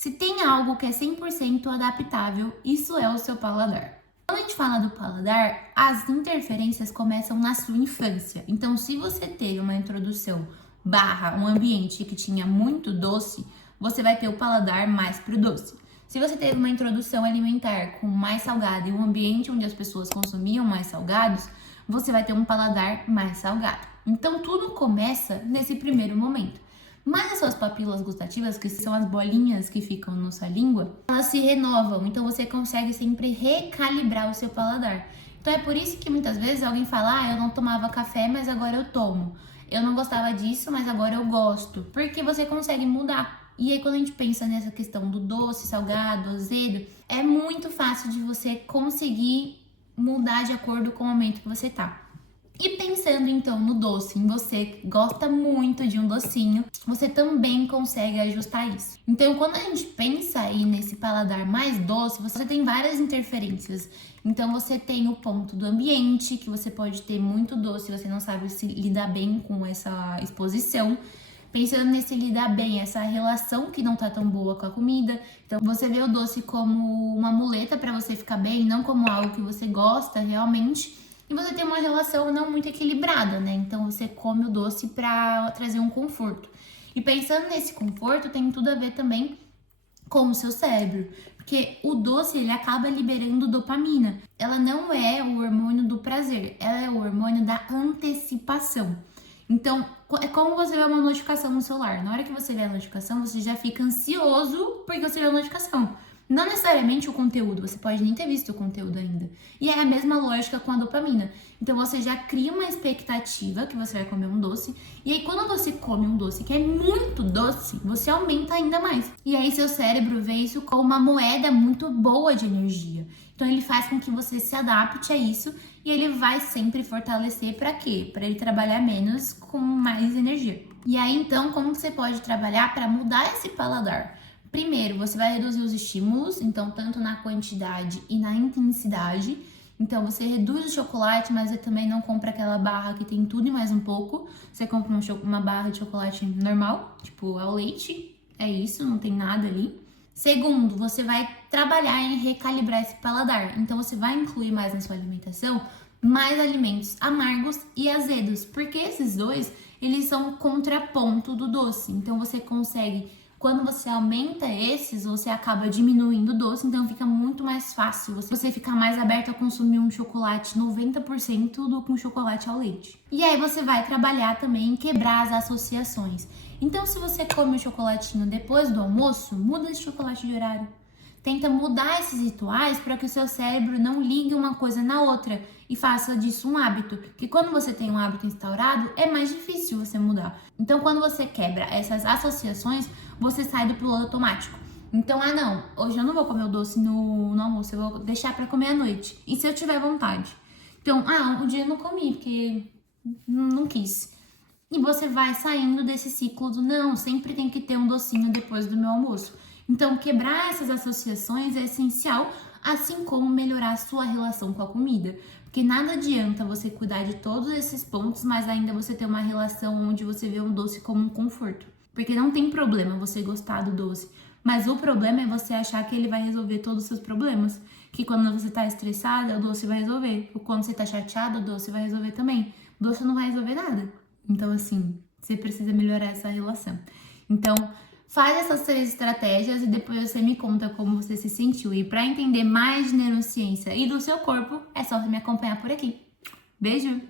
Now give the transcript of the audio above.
Se tem algo que é 100% adaptável, isso é o seu paladar. Quando a gente fala do paladar, as interferências começam na sua infância. Então, se você teve uma introdução barra um ambiente que tinha muito doce, você vai ter o paladar mais pro doce. Se você teve uma introdução alimentar com mais salgado e um ambiente onde as pessoas consumiam mais salgados, você vai ter um paladar mais salgado. Então, tudo começa nesse primeiro momento. Mas as suas papilas gustativas, que são as bolinhas que ficam na sua língua, elas se renovam, então você consegue sempre recalibrar o seu paladar. Então é por isso que muitas vezes alguém fala, eu não tomava café, mas agora eu tomo. Eu não gostava disso, mas agora eu gosto. Porque você consegue mudar. E aí quando a gente pensa nessa questão do doce, salgado, azedo, é muito fácil de você conseguir mudar de acordo com o momento que você tá. E pensando então no doce, em você que gosta muito de um docinho, você também consegue ajustar isso. Então, quando a gente pensa aí nesse paladar mais doce, você tem várias interferências. Então, você tem o ponto do ambiente, que você pode ter muito doce, você não sabe se lidar bem com essa exposição. Pensando nesse lidar bem, essa relação que não tá tão boa com a comida. Então, você vê o doce como uma muleta para você ficar bem, não como algo que você gosta realmente. E você tem uma relação não muito equilibrada, né? Então você come o doce para trazer um conforto. E pensando nesse conforto, tem tudo a ver também com o seu cérebro. Porque o doce, ele acaba liberando dopamina. Ela não é o hormônio do prazer, ela é o hormônio da antecipação. Então, é como você vê uma notificação no celular. Na hora que você vê a notificação, você já fica ansioso porque você vê a notificação. Não necessariamente o conteúdo, você pode nem ter visto o conteúdo ainda. E é a mesma lógica com a dopamina. Então você já cria uma expectativa que você vai comer um doce, e aí quando você come um doce que é muito doce, você aumenta ainda mais. E aí seu cérebro vê isso como uma moeda muito boa de energia. Então ele faz com que você se adapte a isso e ele vai sempre fortalecer para quê? Para ele trabalhar menos com mais energia. E aí então como que você pode trabalhar para mudar esse paladar? Primeiro, você vai reduzir os estímulos, então tanto na quantidade e na intensidade. Então você reduz o chocolate, mas você também não compra aquela barra que tem tudo e mais um pouco. Você compra uma barra de chocolate normal, tipo ao leite, é isso, não tem nada ali. Segundo, você vai trabalhar em recalibrar esse paladar. Então você vai incluir mais na sua alimentação mais alimentos amargos e azedos, porque esses dois, eles são contraponto do doce. Então você consegue, quando você aumenta esses, você acaba diminuindo o doce, então fica muito mais fácil você ficar mais aberto a consumir um chocolate 90% do que um chocolate ao leite. E aí você vai trabalhar também em quebrar as associações. Então se você come o chocolatinho depois do almoço, muda esse chocolate de horário. Tenta mudar esses rituais para que o seu cérebro não ligue uma coisa na outra e faça disso um hábito. Que quando você tem um hábito instaurado, é mais difícil você mudar. Então, quando você quebra essas associações, você sai do piloto automático. Então, não, hoje eu não vou comer o doce no almoço, eu vou deixar para comer à noite. E se eu tiver vontade? Então, um dia eu não comi porque não quis. E você vai saindo desse ciclo do não, sempre tem que ter um docinho depois do meu almoço. Então, quebrar essas associações é essencial, assim como melhorar a sua relação com a comida. Porque nada adianta você cuidar de todos esses pontos, mas ainda você ter uma relação onde você vê um doce como um conforto. Porque não tem problema você gostar do doce, mas o problema é você achar que ele vai resolver todos os seus problemas. Que quando você tá estressada, o doce vai resolver. Ou quando você tá chateada, o doce vai resolver também. O doce não vai resolver nada. Então, assim, você precisa melhorar essa relação. Então, faz essas 3 estratégias e depois você me conta como você se sentiu. E para entender mais de neurociência e do seu corpo, é só você me acompanhar por aqui. Beijo!